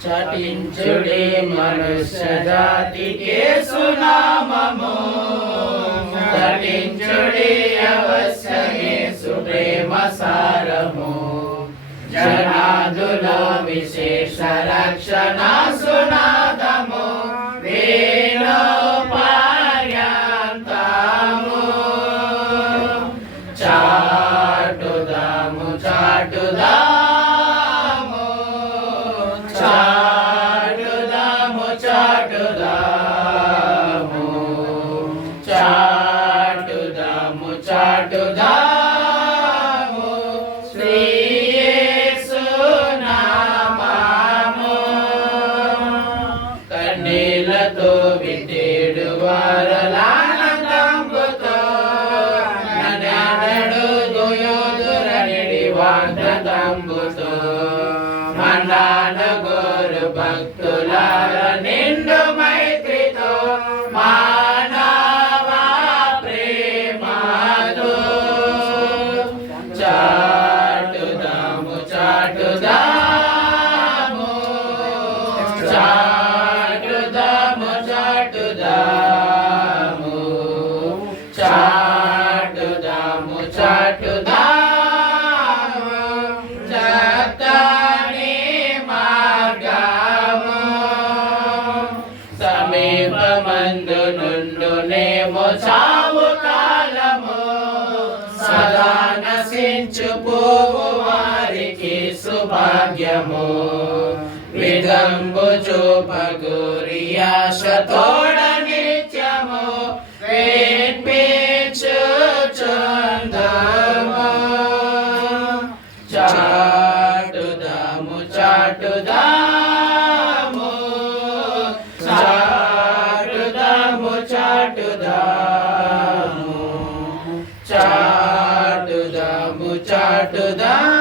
చటించుడి మనుష్య జాతికే సునామము. చటించుడి అవశ్యమే సుప్రేమ సారము. జనాదుల విశేష రక్షణ సునాదము. వేణు పర్యంతము. చాటుదాము చాటుదా కన్నీళ్ళతో విట్టేడు వారలానందంబుతో నడనడు దుయోదురనిడి వాగ్దతంబుతో మన్నాను గోరు భక్తులార నిండు సమీపమందు నుండునేమో చావు కాలము. సదా నశించు పోవు వారికి సుభాగ్యము. విదంబు చూపగురి ఆశతోడ காட்டுதான்